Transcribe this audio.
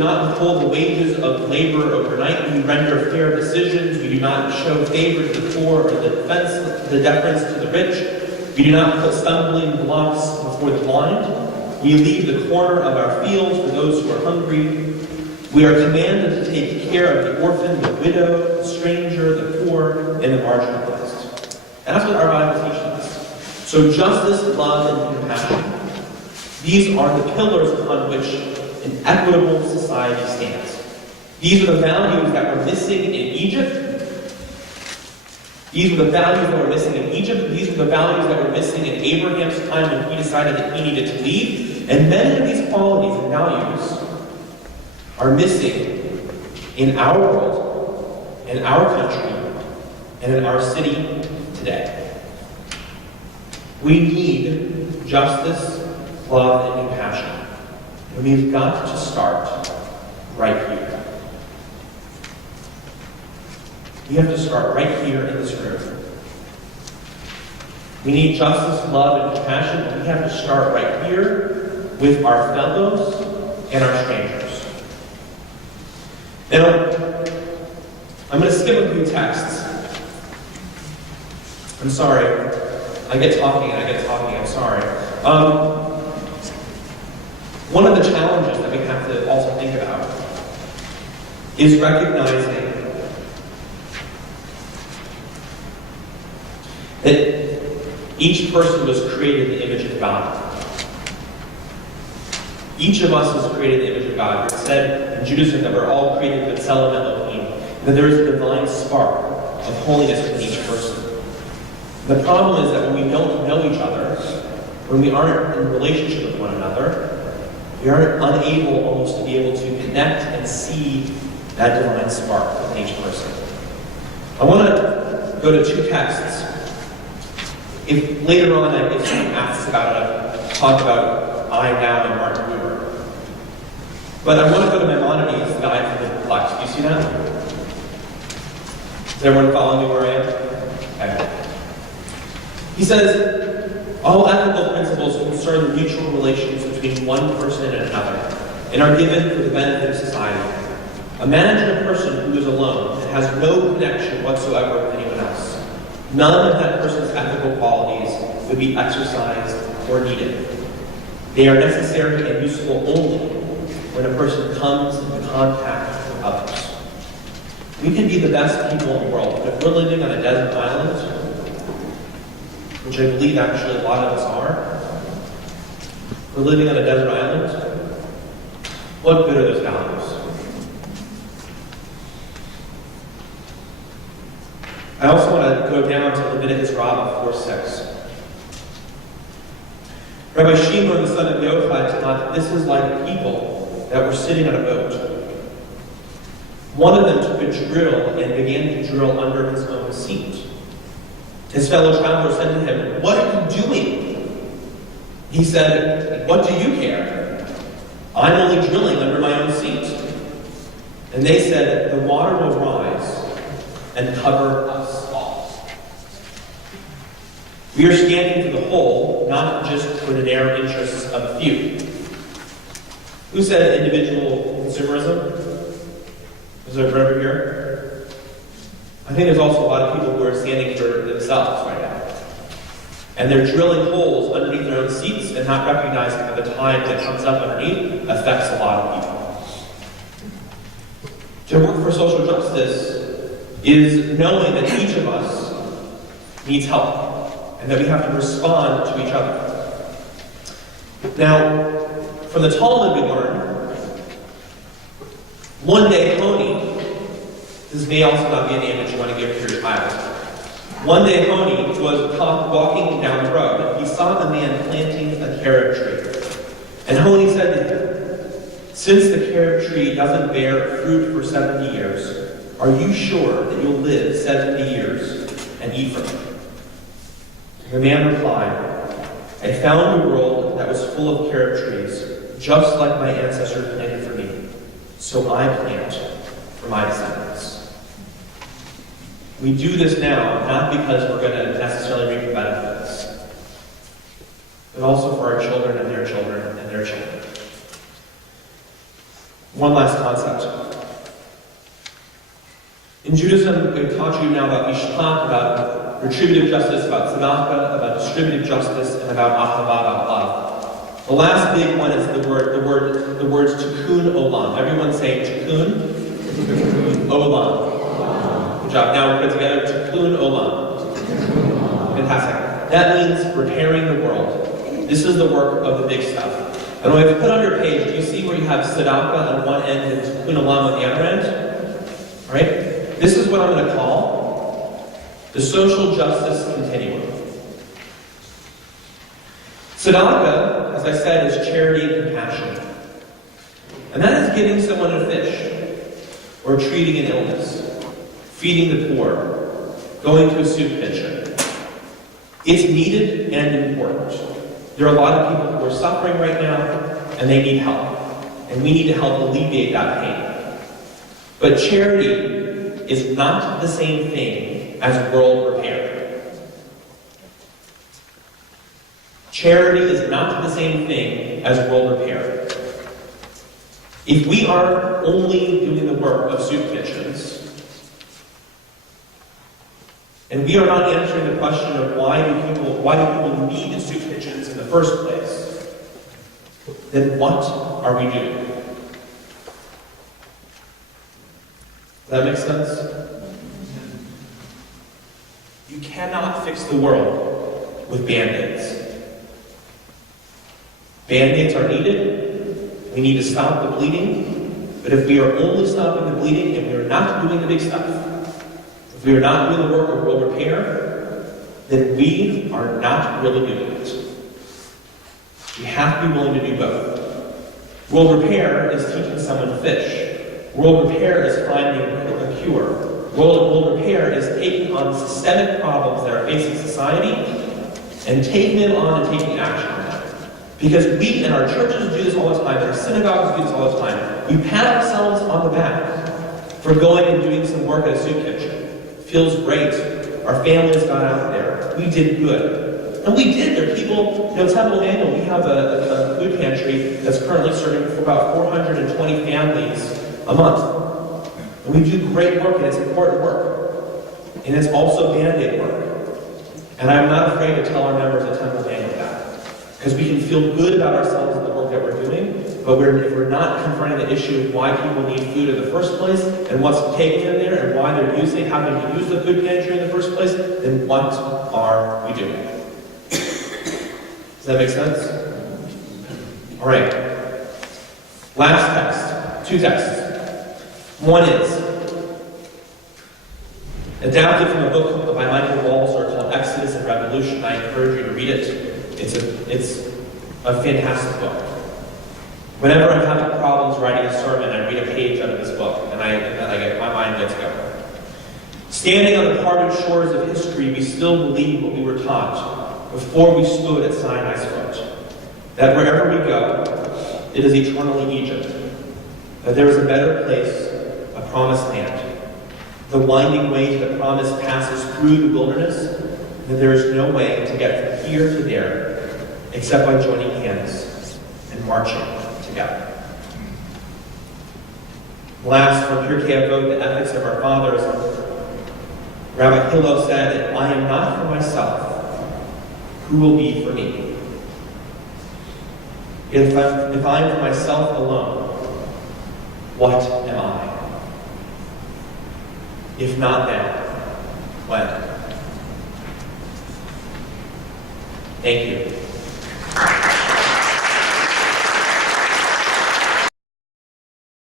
not withhold the wages of labor overnight. We render fair decisions. We do not show favor to the poor or the deference to the rich. We do not put stumbling blocks before the blind. We leave the corner of our fields for those who are hungry. We are commanded to take care of the orphan, the widow, the stranger, the poor, and the marginalized. And that's what our Bible teaches us. So justice, love, and compassion. These are the pillars upon which an equitable society stands. These are the values that were missing in Egypt. These were the values that were missing in Egypt. These were the values that were missing in Abraham's time when he decided that he needed to leave. And many of these qualities and values are missing in our world, in our country, and in our city today. We need justice, love, and compassion. And we've got to start right here. We have to start right here in this room. We need justice, love, and compassion, and we have to start right here with our fellows and our strangers. Now, I'm going to skip a few texts. I'm sorry. I get talking, I'm sorry. One of the challenges that we have to also think about is recognizing that each person was created in the image of God. Each of us is created in the image of God. It's said in Judaism that we're all created with Tselem Elohim, that there is a divine spark of holiness in each person. The problem is that when we don't know each other, when we aren't in relationship with one another, we are unable almost to be able to connect and see that divine spark in each person. I want to go to two texts. If later on, if someone asks about it, I'll talk about I Now and Martin Luther. But I want to go to Maimonides' Guide for the Perplexed. Do you see that? Is everyone following me where I am? Okay. He says, all ethical principles concern the mutual relations between one person and another, and are given for the benefit of society. Imagine a person who is alone and has no connection whatsoever with anyone else. None of that person's ethical qualities would be exercised or needed. They are necessary and useful only when a person comes into contact with others. We can be the best people in the world, but if we're living on a desert island, which I believe actually a lot of us are, we're living on a desert island, what good are those values? I also want to go down to Leviticus Rabbah 4:6. Rabbi Shimon, the son of Yochai, taught that this is like people that were sitting on a boat. One of them took a drill and began to drill under his own seat. His fellow traveler said to him, "What are you doing?" He said, "What do you care? I'm only drilling under my own seat." And they said, "The water will rise and cover us all." We are standing for the whole, not just for the narrow interests of a few. Who said individual consumerism? Is there a brother here? I think there's also a lot of people who are standing for themselves right now. And they're drilling holes underneath their own seats and not recognizing that the tide that comes up underneath affects a lot of people. To work for social justice is knowing that each of us needs help and that we have to respond to each other. Now, from the Talmud we learn, one day Honi, this may also not be a name that you want to give to your child. One day Honi was walking down the road and he saw the man planting a carob tree. And Honi said to him, "Since the carob tree doesn't bear fruit for 70 years, are you sure that you'll live 70 years and eat from it?" The man replied, "I found a world that was full of carob trees, just like my ancestors planted for me. So I plant for my descendants." We do this now, not because we're going to necessarily reap the benefits, but also for our children and their children and their children. One last In Judaism, we've taught you now about mishpat, about retributive justice, about tzedakah, about distributive justice, and about ahava, about love. The last big one is the words tikkun olam. Everyone say tikkun olam. Good job. Now we're put together tikkun olam. Fantastic. That means repairing the world. This is the work of the big stuff. And when I put on your page, do you see where you have tzedakah on one end and tikkun olam on the other end? All right? This is what I'm going to call the social justice continuum. Tzedakah, as I said, is charity and compassion. And that is giving someone a fish, or treating an illness, feeding the poor, going to a soup kitchen. It's needed and important. There are a lot of people who are suffering right now, and they need help. And we need to help alleviate that pain. But charity is not the same thing as world repair. Charity is not the same thing as world repair. If we are only doing the work of soup kitchens, and we are not answering the question of why do people need soup kitchens in the first place, then what are we doing? Does that make sense? You cannot fix the world with Band-Aids. Band-Aids are needed. We need to stop the bleeding. But if we are only stopping the bleeding and we are not doing the big stuff, if we are not doing the work of world repair, then we are not really doing it. We have to be willing to do both. World repair is teaching someone to fish. World repair is finding a cure. World repair is taking on systemic problems that are facing society and taking them on and taking action on them. Because we in our churches do this all the time, and our synagogues do this all the time. We pat ourselves on the back for going and doing some work at a soup kitchen. It feels great. Our families got out there. We did good. And we did. There are people, Temple Emanuel, we have a food pantry that's currently serving for about 420 families a month. And we do great work, and it's important work. And it's also Band-Aid work. And I'm not afraid to tell our members at Temple Emanuel that. Because we can feel good about ourselves and the work that we're doing, but if we're not confronting the issue of why people need food in the first place, and what's taking them there, and why they're having to use the food pantry in the first place, then what are we doing? Does that make sense? All right. Last text. Two texts. One is adapted from a book by Michael Walzer called Exodus and Revolution. I encourage you to read it. It's a fantastic book. Whenever I'm having problems writing a sermon, I read a page out of this book, and my mind gets going. Standing on the parted shores of history, we still believe what we were taught before we stood at Sinai's foot, that wherever we go, it is eternally Egypt, that there is a better place, a promised land. The winding way to the promise passes through the wilderness, and there is no way to get from here to there except by joining hands and marching together. Last, from Pirkei Avot, the ethics of our fathers, Rabbi Hillel said, "I am not for myself. Who will be for me? If I'm for myself alone, what am I? If not then, when?" Thank you.